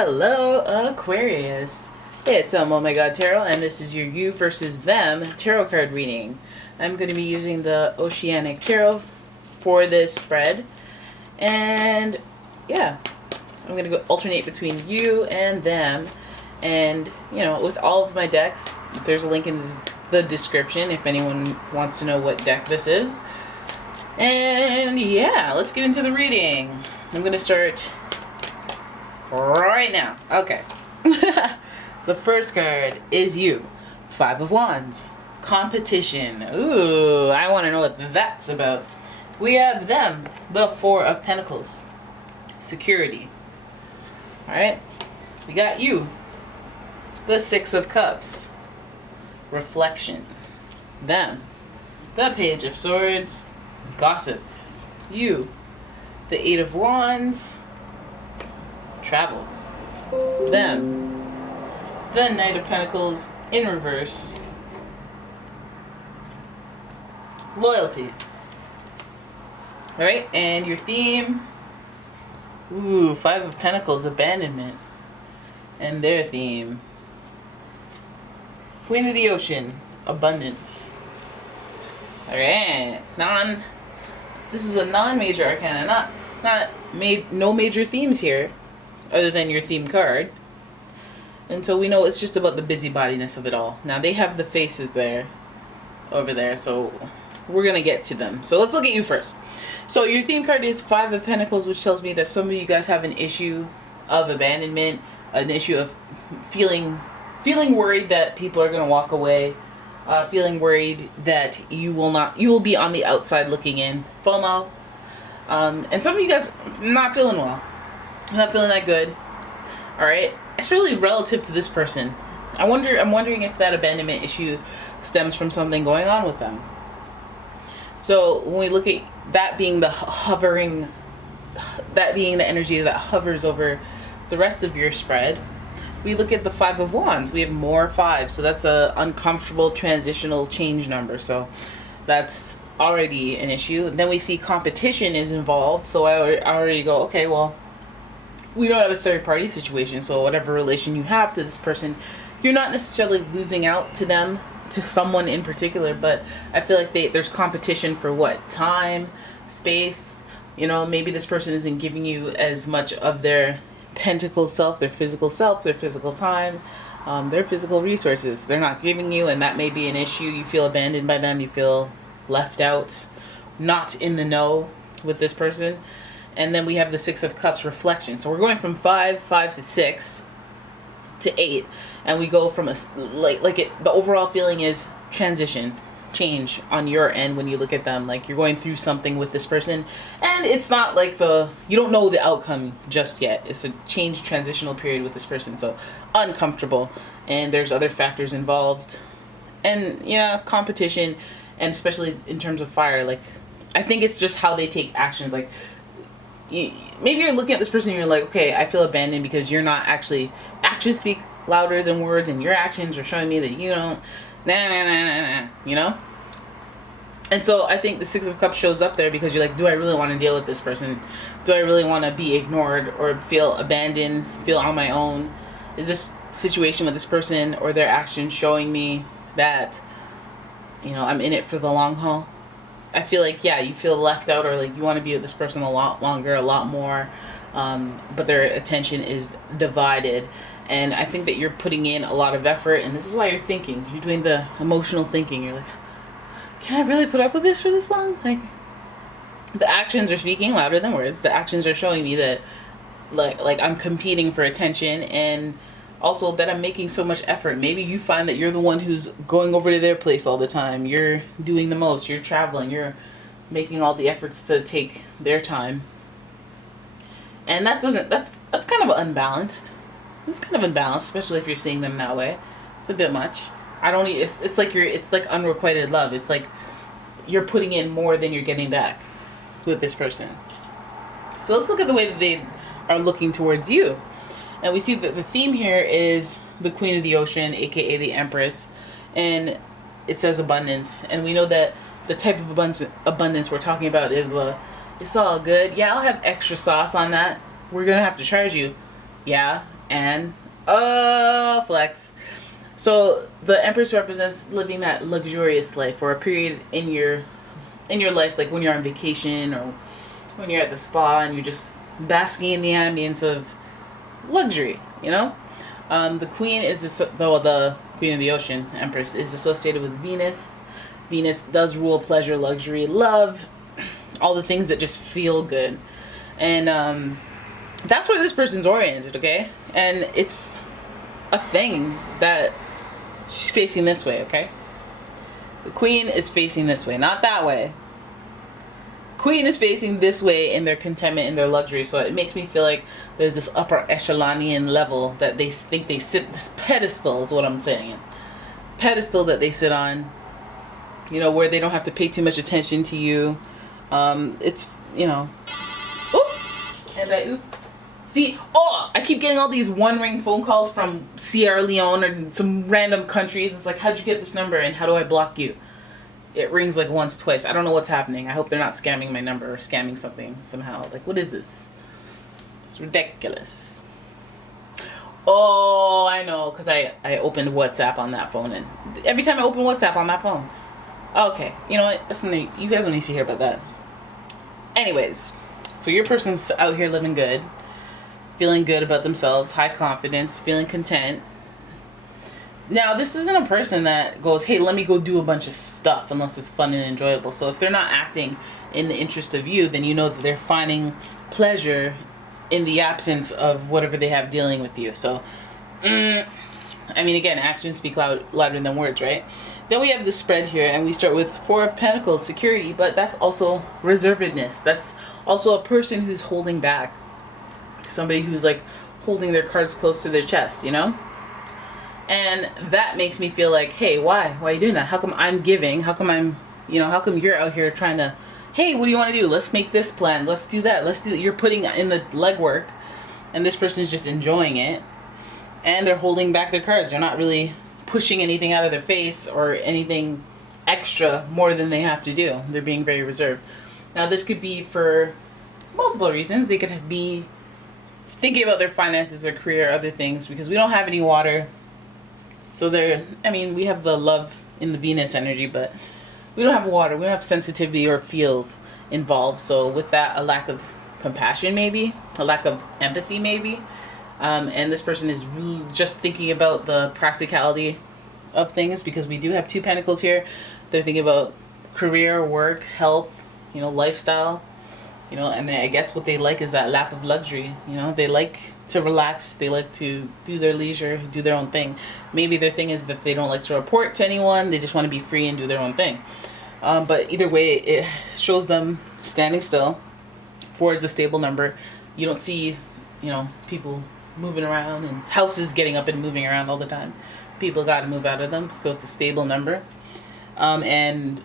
Hello, Aquarius. It's OMG Tarot, and this is your you versus them tarot card reading. I'm going to be using the Oceanic Tarot for this spread. And yeah, I'm going to go alternate between you and them. And, you know, with all of my decks, there's a link in the description if anyone wants to know what deck this is. And yeah, let's get into the reading. I'm going to start right now. Okay. The first card is you. 5 of Wands. Competition. Ooh, I want to know what that's about. We have them. The 4 of Pentacles. Security. Alright. We got you. The 6 of Cups. Reflection. Them. The Page of Swords. Gossip. You. The 8 of Wands. Travel. Them. The Knight of Pentacles in reverse. Loyalty. Alright, and your theme. Ooh, 5 of Pentacles, abandonment. And their theme. Queen of the Ocean, abundance. Alright, this is a non-major arcana, no major themes here, other than your theme card. And so we know it's just about the busybodiness of it all. Now they have the faces over there, so we're gonna get to them. So let's look at you first. So your theme card is 5 of Pentacles, which tells me that some of you guys have an issue of abandonment, an issue of feeling worried that people are gonna walk away, feeling worried that you will be on the outside looking in, FOMO. And some of you guys not feeling well, not feeling that good. All right, especially relative to this person. I'm wondering if that abandonment issue stems from something going on with them. So when we look at that being the energy that hovers over the rest of your spread, we look at the 5 of Wands. We have more 5, so that's a uncomfortable transitional change number. So that's already an issue. Then we see competition is involved, so I already go, okay, well, we don't have a third party situation, so whatever relation you have to this person, you're not necessarily losing out to them, to someone in particular, but I feel like there's competition for what? Time, space. You know, maybe this person isn't giving you as much of their pentacle self, their physical time, their physical resources. They're not giving you, and that may be an issue. You feel abandoned by them, you feel left out, not in the know with this person. And then we have the 6 of Cups, reflection. So we're going from 5 to 6 to 8, and we go from the overall feeling is transition, change on your end when you look at them. Like you're going through something with this person, and it's not like you don't know the outcome just yet. It's a change, transitional period with this person. So uncomfortable, and there's other factors involved, and competition, and especially in terms of fire. Like I think it's just how they take actions. Like maybe you're looking at this person and you're like, okay, I feel abandoned because you're not actions speak louder than words, and your actions are showing me that you don't and so I think the 6 of Cups shows up there because you're like, do I really want to deal with this person? Do I really want to be ignored or feel abandoned, feel on my own? Is this situation with this person or their actions showing me that I'm in it for the long haul? I feel like, yeah, you feel left out, or like you want to be with this person a lot longer, a lot more, but their attention is divided. And I think that you're putting in a lot of effort, and this is why you're thinking. You're doing the emotional thinking. You're like, can I really put up with this for this long? Like, the actions are speaking louder than words. The actions are showing me that, like I'm competing for attention, and also that I'm making so much effort. Maybe you find that you're the one who's going over to their place all the time. You're doing the most. You're traveling. You're making all the efforts to take their time. And that's kind of unbalanced. It's kind of unbalanced, especially if you're seeing them that way. It's a bit much. It's like unrequited love. It's like you're putting in more than you're getting back with this person. So let's look at the way that they are looking towards you. And we see that the theme here is the Queen of the Ocean, aka the Empress, and it says abundance. And we know that the type of abundance we're talking about is it's all good. Yeah, I'll have extra sauce on that. We're gonna have to charge you. Yeah, And flex. So the Empress represents living that luxurious life, or a period in your life, like when you're on vacation or when you're at the spa and you're just basking in the ambience of luxury, you know. The Queen is the Queen of the Ocean, Empress, is associated with Venus. Venus does rule pleasure, luxury, love, all the things that just feel good. And that's where this person's oriented, okay? And it's a thing that she's facing this way, okay? The Queen is facing this way, not that way. Queen is facing this way in their contentment, in their luxury. So it makes me feel like there's this upper echelonian level that they think they sit, this pedestal is what I'm saying. Pedestal that they sit on, you know, where they don't have to pay too much attention to you. It's, you know, see, I keep getting all these one ring phone calls from Sierra Leone or some random countries. It's like, how'd you get this number and how do I block you? It rings like once, twice. I don't know what's happening. I hope they're not scamming my number or scamming something somehow. Like, what is this? It's ridiculous. Oh, I know, because I opened WhatsApp on that phone, and every time I open WhatsApp on that phone. Okay, you know what? That's not, you guys don't need to hear about that. Anyways, so your person's out here living good, feeling good about themselves, high confidence, feeling content. Now, this isn't a person that goes, hey, let me go do a bunch of stuff unless it's fun and enjoyable. So if they're not acting in the interest of you, then you know that they're finding pleasure in the absence of whatever they have dealing with you. So, I mean, again, actions speak louder than words, right? Then we have the spread here, and we start with Four of Pentacles, security, but that's also reservedness. That's also a person who's holding back. Somebody who's like holding their cards close to their chest, you know? And that makes me feel like, hey, why? Why are you doing that? How come I'm giving? How come how come you're out here trying to, hey, what do you want to do? Let's make this plan. Let's do that. Let's do that. You're putting in the legwork, and this person's just enjoying it. And they're holding back their cards. They're not really pushing anything out of their face or anything extra more than they have to do. They're being very reserved. Now, this could be for multiple reasons. They could be thinking about their finances, their career, other things, because we don't have any water. So we have the love in the Venus energy, but we don't have water. We don't have sensitivity or feels involved. So with that, a lack of compassion, maybe, a lack of empathy, maybe. And this person is really just thinking about the practicality of things, because we do have two pentacles here. They're thinking about career, work, health, lifestyle, and I guess what they like is that lap of luxury. They like to relax. They like to do their leisure, do their own thing. Maybe their thing is that they don't like to report to anyone. They just want to be free and do their own thing. But either way, it shows them standing still. 4 is a stable number. You don't see, people moving around and houses getting up and moving around all the time. People got to move out of them, so it's a stable number. And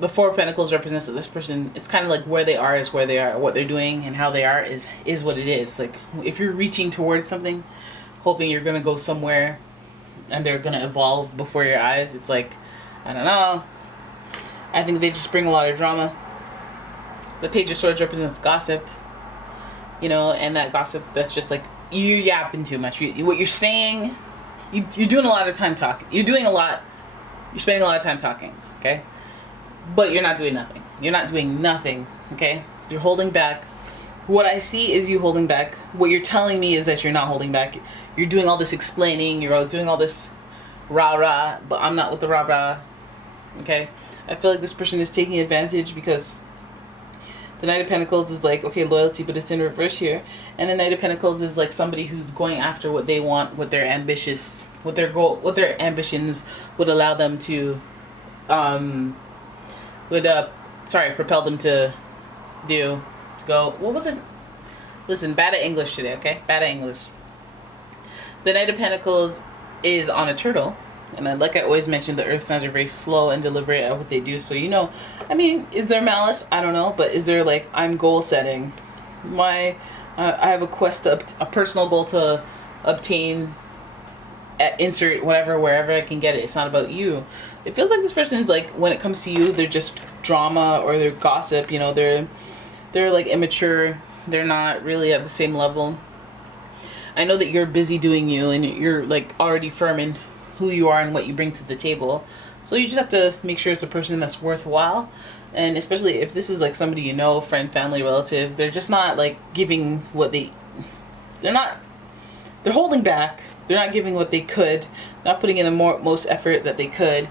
the 4 of Pentacles represents that this person, it's kind of like where they are is where they are. What they're doing and how they are is what it is. Like, if you're reaching towards something, hoping you're going to go somewhere and they're going to evolve before your eyes, it's like, I don't know. I think they just bring a lot of drama. The Page of Swords represents gossip, and that gossip, that's just like, you're yapping too much. What you're saying, you're doing a lot of time talking. You're spending a lot of time talking, okay? But you're not doing nothing. You're not doing nothing, okay? You're holding back. What I see is you holding back. What you're telling me is that you're not holding back. You're doing all this explaining. You're doing all this rah-rah, but I'm not with the rah-rah, okay? I feel like this person is taking advantage because the Knight of Pentacles is like, okay, loyalty, but it's in reverse here. And the Knight of Pentacles is like somebody who's going after what they want, what their ambitions would allow them to, propel them to what was it? Listen, bad at English today, okay? Bad at English. The Knight of Pentacles is on a turtle. And like I always mention, the earth signs are very slow and deliberate at what they do. So, is there malice? I don't know. But is there like, I'm goal setting. I have a quest, a personal goal to obtain, insert whatever, wherever I can get it. It's not about you. It feels like this person is like, when it comes to you, they're just drama or they're gossip. They're like immature. They're not really at the same level. I know that you're busy doing you, and you're like already firm in who you are and what you bring to the table. So you just have to make sure it's a person that's worthwhile. And especially if this is like somebody you know, friend, family, relative, they're just not like giving what they're holding back. They're not giving what they could, not putting in the most effort that they could.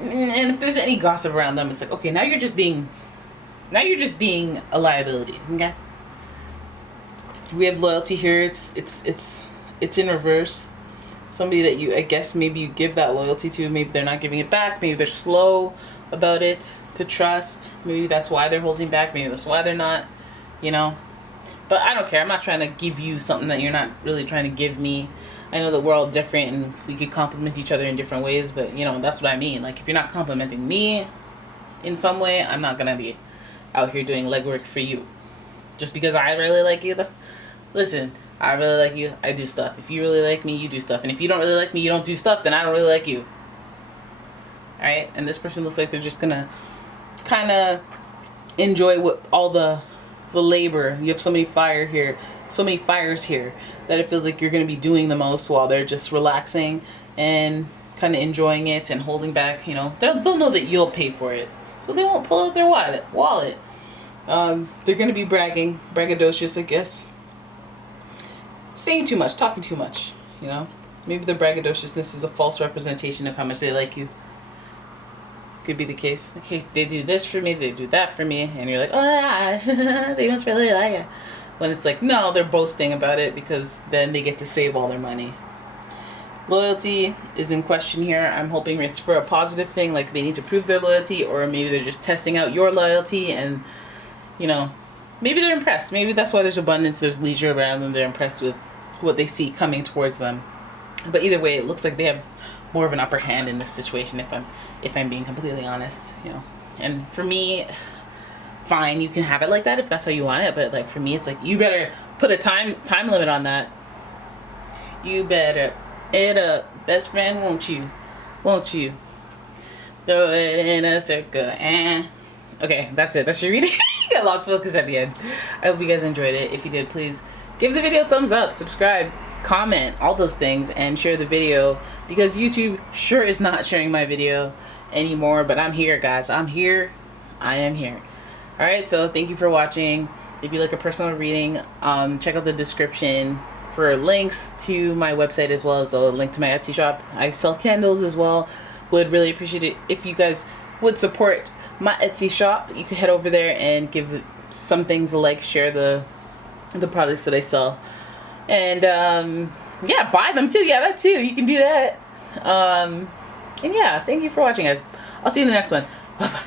And if there's any gossip around them, it's like, okay, now you're just being a liability. Okay. We have loyalty here. It's in reverse. Somebody that I guess maybe you give that loyalty to, maybe they're not giving it back. Maybe they're slow about it to trust. Maybe that's why they're holding back. Maybe that's why they're not, But I don't care. I'm not trying to give you something that you're not really trying to give me. I know that we're all different and we could compliment each other in different ways, but that's what I mean. Like, if you're not complimenting me in some way, I'm not gonna be out here doing legwork for you. Just because I really like you, listen, I really like you, I do stuff. If you really like me, you do stuff. And if you don't really like me, you don't do stuff, then I don't really like you. Alright? And this person looks like they're just gonna kind of enjoy all the labor. You have so many fires here that it feels like you're going to be doing the most while they're just relaxing and kind of enjoying it and holding back. They'll know that you'll pay for it, so they won't pull out their wallet. They're going to be braggadocious, I guess, saying too much, talking too much. Maybe the braggadociousness is a false representation of how much they like you. Could be the case. Okay, they do this for me, they do that for me, and you're like, oh yeah, they must really like it. When it's like, no, they're boasting about it because then they get to save all their money. Loyalty is in question here. I'm hoping it's for a positive thing, like they need to prove their loyalty, or maybe they're just testing out your loyalty and, maybe they're impressed. Maybe that's why there's abundance, there's leisure around them, they're impressed with what they see coming towards them. But either way, it looks like they have more of an upper hand in this situation, if I'm being completely honest, And for me, fine, you can have it like that if that's how you want it, but like for me, it's like you better put a time limit on that. You better it up, best friend, won't you? Throw it in a circle. Okay, that's it. That's your reading. I lost focus at the end. I hope you guys enjoyed it. If you did, please give the video a thumbs up, subscribe, comment, all those things, and share the video, because YouTube sure is not sharing my video anymore. But I'm here, guys. I'm here. I am here. Alright, so thank you for watching. If you like a personal reading, check out the description for links to my website, as well as a link to my Etsy shop. I sell candles as well. Would really appreciate it if you guys would support my Etsy shop. You can head over there and give some things a like, share the products that I sell, and yeah, buy them too. Yeah, that too, you can do that. And yeah, thank you for watching, guys. I'll see you in the next one. Bye bye.